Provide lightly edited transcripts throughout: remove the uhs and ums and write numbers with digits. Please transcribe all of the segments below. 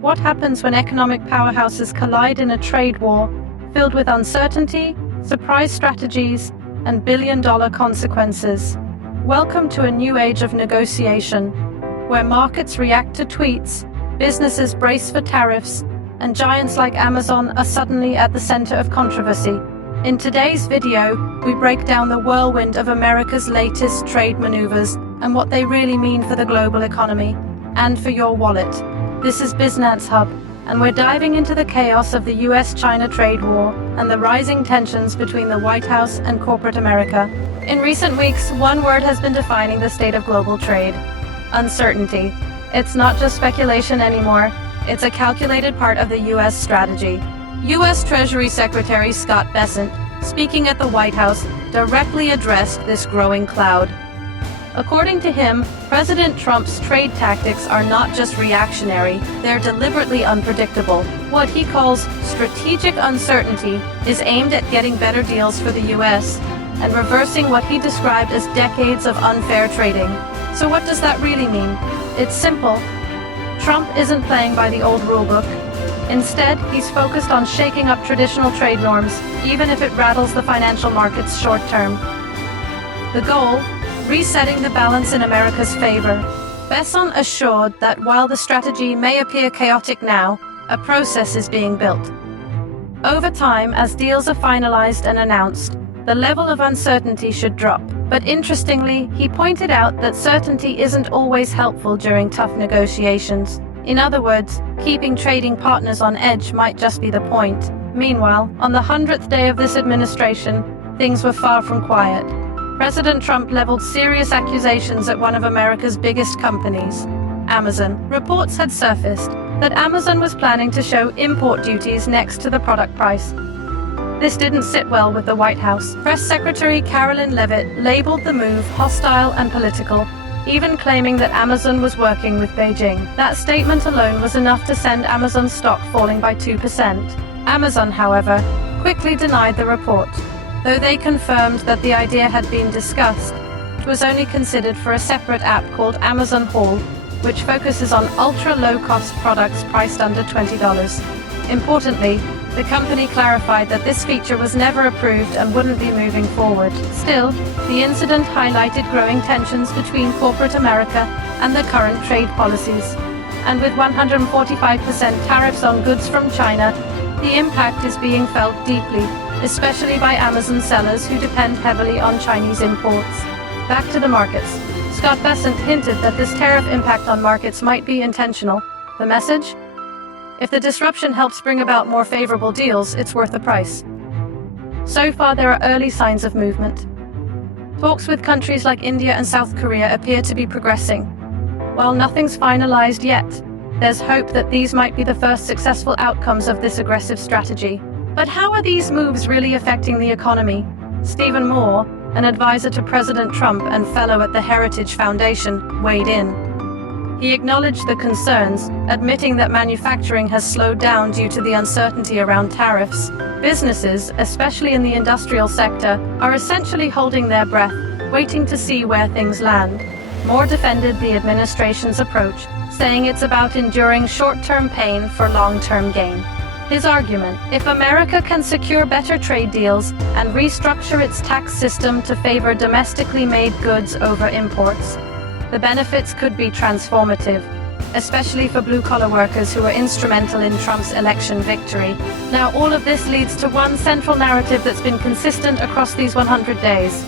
What happens when economic powerhouses collide in a trade war filled with uncertainty, surprise strategies, and billion-dollar consequences? Welcome to a new age of negotiation, where markets react to tweets, businesses brace for tariffs, and giants like Amazon are suddenly at the center of controversy. In today's video, we break down the whirlwind of America's latest trade maneuvers and what they really mean for the global economy and for your wallet. This is BizNance Hub, and we're diving into the chaos of the U.S. China trade war and the rising tensions between the White House and corporate America. In recent weeks, one word has been defining the state of global trade: uncertainty. It's not just speculation anymore, it's a calculated part of the U.S. strategy. U.S. Treasury Secretary Scott Bessent, speaking at the White House, directly addressed this growing cloud. According to him, President Trump's trade tactics are not just reactionary, they're deliberately unpredictable. What he calls strategic uncertainty is aimed at getting better deals for the U.S. and reversing what he described as decades of unfair trading. So what does that really mean? It's simple. Trump isn't playing by the old rulebook. Instead, he's focused on shaking up traditional trade norms, even if it rattles the financial markets short term. The goal? Resetting the balance in America's favor. Bessent assured that while the strategy may appear chaotic now, a process is being built. Over time, as deals are finalized and announced, the level of uncertainty should drop. But interestingly, he pointed out that certainty isn't always helpful during tough negotiations. In other words, keeping trading partners on edge might just be the point. Meanwhile, on the 100th day of this administration, things were far from quiet. President Trump leveled serious accusations at one of America's biggest companies, Amazon. Reports had surfaced that Amazon was planning to show import duties next to the product price. This didn't sit well with the White House. Press Secretary Caroline Leavitt labeled the move hostile and political, even claiming that Amazon was working with Beijing. That statement alone was enough to send Amazon stock falling by 2%. Amazon, however, quickly denied the report. Though they confirmed that the idea had been discussed, it was only considered for a separate app called Amazon Haul, which focuses on ultra-low-cost products priced under $20. Importantly, the company clarified that this feature was never approved and wouldn't be moving forward. Still, the incident highlighted growing tensions between corporate America and the current trade policies. And with 145% tariffs on goods from China, the impact is being felt deeply, especially by Amazon sellers who depend heavily on Chinese imports. Back to the markets. Scott Bessent hinted that this tariff impact on markets might be intentional. The message? If the disruption helps bring about more favorable deals, it's worth the price. So far, there are early signs of movement. Talks with countries like India and South Korea appear to be progressing. While nothing's finalized yet, there's hope that these might be the first successful outcomes of this aggressive strategy. But how are these moves really affecting the economy? Stephen Moore, an advisor to President Trump and fellow at the Heritage Foundation, weighed in. He acknowledged the concerns, admitting that manufacturing has slowed down due to the uncertainty around tariffs. Businesses, especially in the industrial sector, are essentially holding their breath, waiting to see where things land. Moore defended the administration's approach, saying it's about enduring short-term pain for long-term gain. His argument: if America can secure better trade deals and restructure its tax system to favor domestically made goods over imports, the benefits could be transformative, especially for blue-collar workers who were instrumental in Trump's election victory. Now, all of this leads to one central narrative that's been consistent across these 100 days.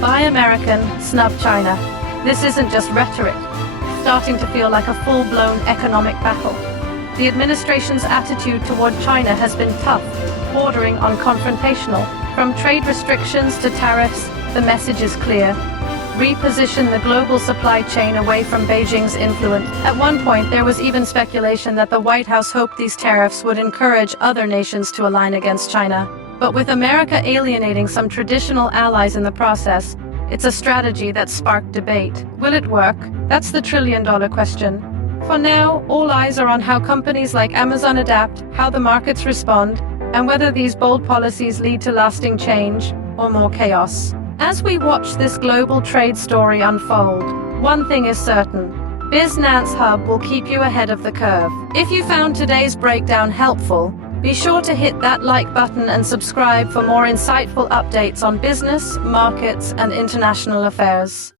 Buy American, snub China. This isn't just rhetoric. It's starting to feel like a full-blown economic battle. The administration's attitude toward China has been tough, bordering on confrontational. From trade restrictions to tariffs, the message is clear. Reposition the global supply chain away from Beijing's influence. At one point, there was even speculation that the White House hoped these tariffs would encourage other nations to align against China. But with America alienating some traditional allies in the process, it's a strategy that sparked debate. Will it work? That's the trillion-dollar question. For now, all eyes are on how companies like Amazon adapt, how the markets respond, and whether these bold policies lead to lasting change or more chaos. As we watch this global trade story unfold, one thing is certain: BizNance Hub will keep you ahead of the curve. If you found today's breakdown helpful, be sure to hit that like button and subscribe for more insightful updates on business, markets, and international affairs.